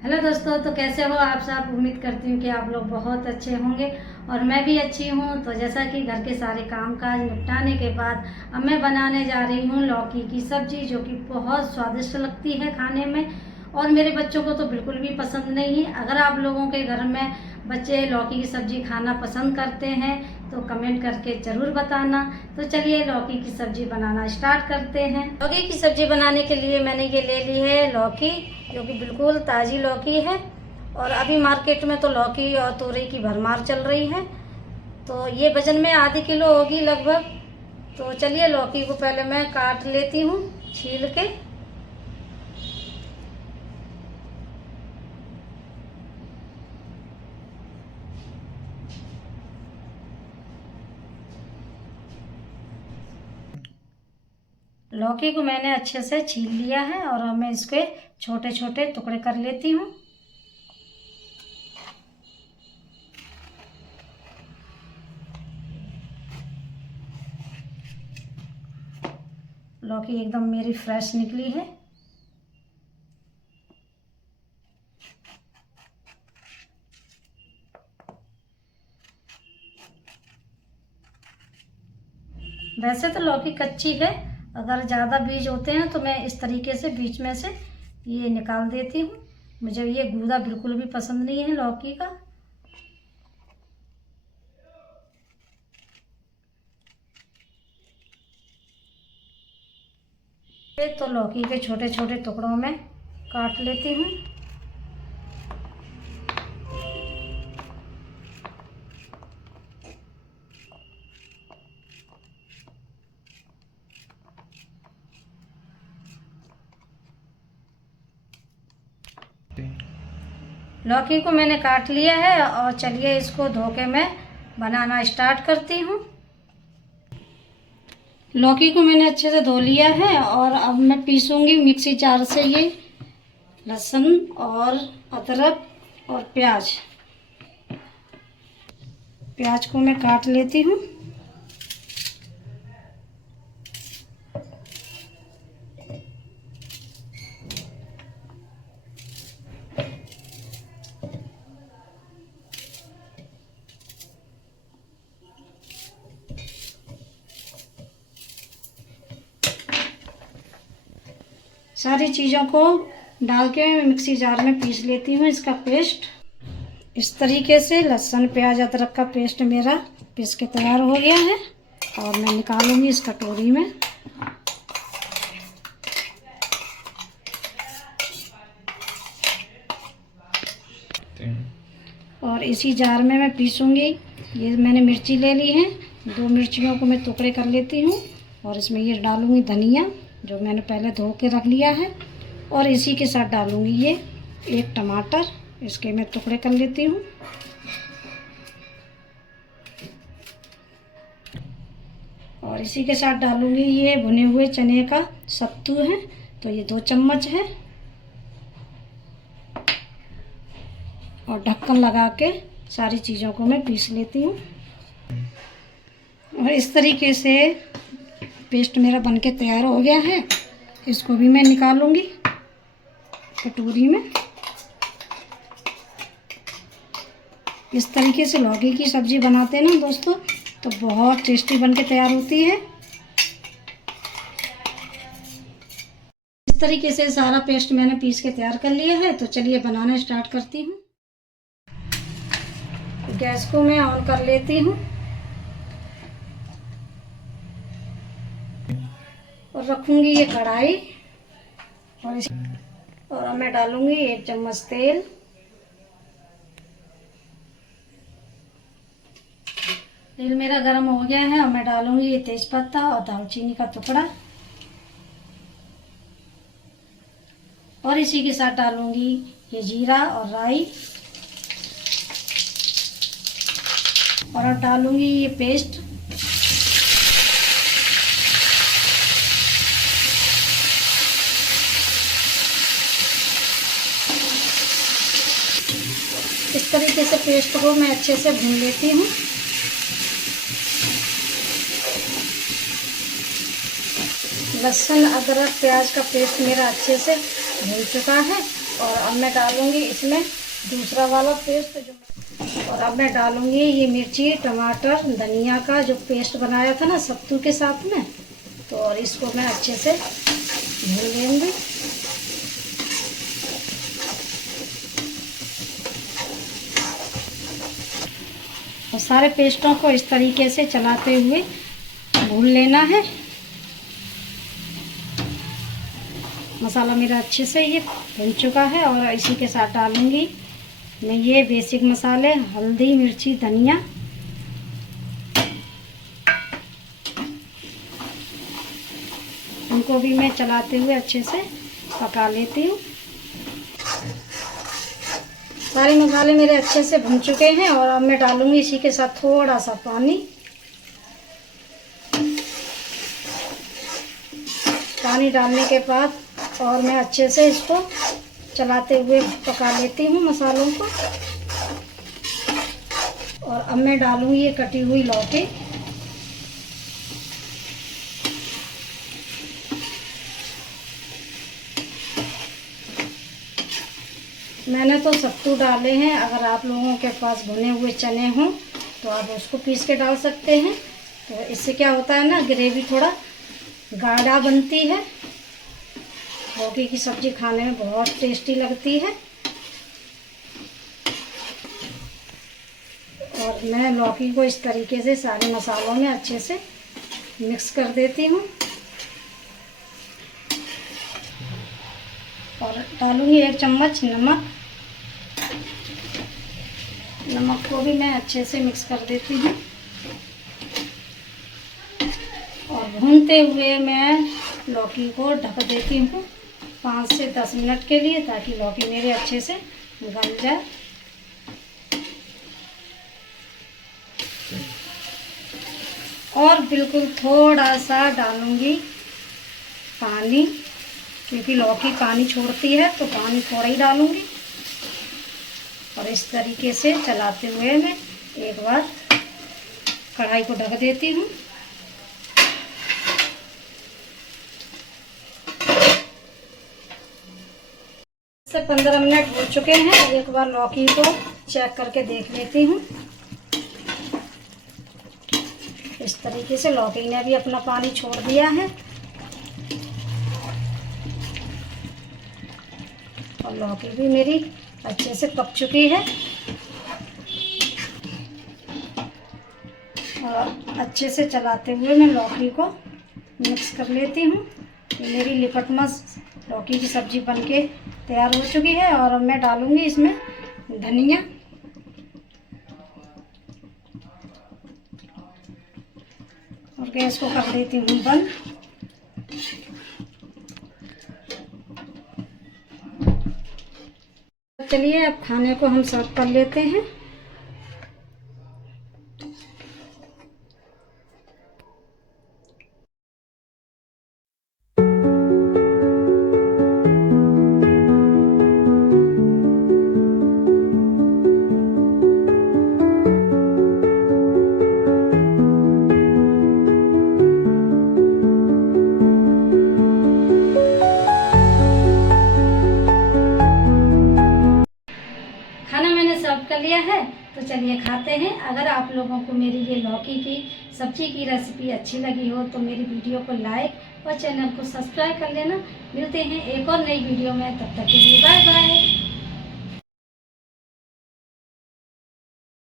Hello दोस्तों, तो कैसे हो आप सब। उम्मीद करती हूँ कि आप लोग बहुत अच्छे होंगे और मैं भी अच्छी हूँ। तो जैसा कि घर के सारे काम काज निपटाने के बाद अब मैं बनाने जा रही हूँ लौकी की सब्जी, जो कि बहुत स्वादिष्ट लगती है खाने में और मेरे बच्चों को तो बिल्कुल भी पसंद नहीं है। अगर आप लोगों के घर में बच्चे लौकी की सब्जी खाना पसंद करते हैं तो कमेंट करके ज़रूर बताना। तो चलिए लौकी की सब्जी बनाना स्टार्ट करते हैं। लौकी की सब्जी बनाने के लिए मैंने ये ले ली है लौकी, जो कि बिल्कुल ताज़ी लौकी है और अभी मार्केट में तो लौकी और तोरई की भरमार चल रही है। तो ये वजन में आधी किलो होगी लगभग। तो चलिए लौकी को पहले मैं काट लेती हूँ छील के। लौकी को मैंने अच्छे से छील लिया है और अब मैं इसके छोटे छोटे टुकड़े कर लेती हूँ। लौकी एकदम मेरी फ्रेश निकली है। वैसे तो लौकी कच्ची है, अगर ज़्यादा बीज होते हैं तो मैं इस तरीके से बीच में से ये निकाल देती हूँ। मुझे ये गूदा बिल्कुल भी पसंद नहीं है लौकी का। तो लौकी के छोटे छोटे टुकड़ों में काट लेती हूँ। लौकी को मैंने काट लिया है और चलिए इसको धो के मैं बनाना स्टार्ट करती हूँ। लौकी को मैंने अच्छे से धो लिया है और अब मैं पीसूंगी मिक्सी जार से ये लहसुन और अदरक और प्याज को मैं काट लेती हूँ। सारी चीज़ों को डाल के मिक्सी जार में पीस लेती हूँ इसका पेस्ट। इस तरीके से लहसुन प्याज अदरक का पेस्ट मेरा पीस के तैयार हो गया है और मैं निकालूंगी इस कटोरी में। और इसी जार में मैं पीसूंगी। ये मैंने मिर्ची ले ली है, 2 मिर्चियों को मैं टुकड़े कर लेती हूँ और इसमें ये डालूंगी धनिया जो मैंने पहले धो के रख लिया है और इसी के साथ डालूंगी ये 1 टमाटर, इसके मैं टुकड़े कर लेती हूँ। और इसी के साथ डालूंगी ये भुने हुए चने का सत्तू है, तो ये 2 चम्मच है और ढक्कन लगा के सारी चीज़ों को मैं पीस लेती हूँ। और इस तरीके से पेस्ट मेरा बनके तैयार हो गया है। इसको भी मैं निकालूंगी कटोरी में। इस तरीके से लौकी की सब्ज़ी बनाते हैं ना दोस्तों, तो बहुत टेस्टी बनके तैयार होती है। इस तरीके से सारा पेस्ट मैंने पीस के तैयार कर लिया है। तो चलिए बनाना स्टार्ट करती हूँ। गैस को मैं ऑन कर लेती हूँ और रखूंगी ये कढ़ाई और अब मैं डालूंगी 1 चम्मच तेल। तेल मेरा गर्म हो गया है और मैं डालूंगी ये तेजपत्ता और दालचीनी का टुकड़ा और इसी के साथ डालूंगी ये जीरा और राई और अब डालूंगी ये पेस्ट। इस तरीके से पेस्ट को मैं अच्छे से भून लेती हूँ। लहसुन अदरक प्याज का पेस्ट मेरा अच्छे से भून चुका है और अब मैं डालूँगी इसमें दूसरा वाला पेस्ट और अब मैं डालूँगी ये मिर्ची टमाटर धनिया का जो पेस्ट बनाया था ना सत्तू के साथ में, तो और इसको मैं अच्छे से भून लेंगी। और सारे पेस्टों को इस तरीके से चलाते हुए भून लेना है। मसाला मेरा अच्छे से ये भुन चुका है और इसी के साथ डालूंगी मैं ये बेसिक मसाले हल्दी मिर्ची धनिया। उनको भी मैं चलाते हुए अच्छे से पका लेती हूँ। सारे मसाले मेरे अच्छे से भुन चुके हैं और अब मैं डालूंगी इसी के साथ थोड़ा सा पानी। पानी डालने के बाद और मैं अच्छे से इसको चलाते हुए पका लेती हूँ मसालों को। और अब मैं डालूंगी ये कटी हुई लौकी। मैंने तो सत्तू डाले हैं, अगर आप लोगों के पास भुने हुए चने हों तो आप उसको पीस के डाल सकते हैं। तो इससे क्या होता है ना, ग्रेवी थोड़ा गाढ़ा बनती है। लौकी की सब्ज़ी खाने में बहुत टेस्टी लगती है। और मैं लौकी को इस तरीके से सारे मसालों में अच्छे से मिक्स कर देती हूँ। और डालूँगी 1 चम्मच नमक। नमक को भी मैं अच्छे से मिक्स कर देती हूँ। और भूनते हुए मैं लौकी को ढक देती हूँ 5 से 10 मिनट के लिए, ताकि लौकी मेरे अच्छे से गल जाए। और बिल्कुल थोड़ा सा डालूँगी पानी, क्योंकि लौकी पानी छोड़ती है तो पानी थोड़ा ही डालूँगी। और इस तरीके से चलाते हुए मैं एक बार कढ़ाई को ढक देती हूँ। 10 से 15 मिनट हो चुके हैं। एक बार लौकी को चेक करके देख लेती हूँ। इस तरीके से लौकी ने भी अपना पानी छोड़ दिया है और लौकी भी मेरी अच्छे से पक चुकी है। और अच्छे से चलाते हुए मैं लौकी को मिक्स कर लेती हूँ। मेरी लिपटमस लौकी की सब्ज़ी बनके तैयार हो चुकी है। और अब मैं डालूँगी इसमें धनिया। और गैस को कर देती हूँ बंद। चलिए अब खाने को हम सर्व कर लेते हैं। कर लिया है तो चलिए खाते हैं। अगर आप लोगों को मेरी ये लौकी की सब्जी की रेसिपी अच्छी लगी हो तो मेरी वीडियो को लाइक और चैनल को सब्सक्राइब कर लेना। मिलते हैं एक और नई वीडियो में, तब तक के लिए बाय बाय।